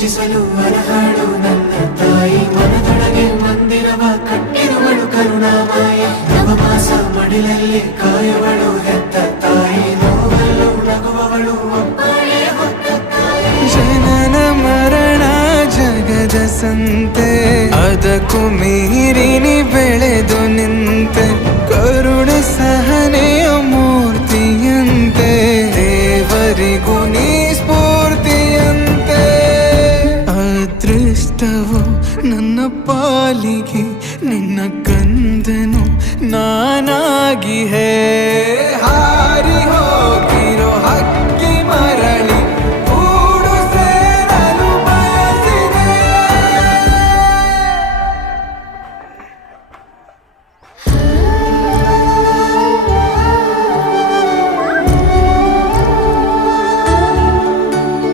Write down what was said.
ಪೂಜಿಸಲು ಅರ್ಹಳು ನನ್ನ ತಾಯಿ. ಮನದೊಳಗೆ ಮಂದಿರವ ಕಟ್ಟಿರುವಳು ಕರುಣಾಮಾಯಿ. ನವಮಾಸ ಮಡಿಲಲ್ಲಿ ಕಾಯುವಳು ಹೆತ್ತ ತಾಯಿ. ನೋವಲ್ಲೂ ನಗುವವಳು ಒಬ್ಬಳೇ ಹೊತ್ತ ತಾಯಿ. ಜನನ ಮರಣ ಜಗದ ಸಂತೆ, ಅದಕ್ಕೂ ಮೀರಿನಿ ಬೆಳೆದು ನಿಂತೆ. ಕರುಣೆ ಸಹನೆಯ ಮೂರ್ತಿಯಂತೆ, ದೇವರಿಗೂ ನೀ ಸ್ಫೂರ್ತಿಯಂತೆ. ಅದೃಷ್ಟವು ನನ್ನ ಪಾಲಿಗೆ, ನಿನ್ನ ಕಂದನು ನಾನಾಗಿ ಹೇ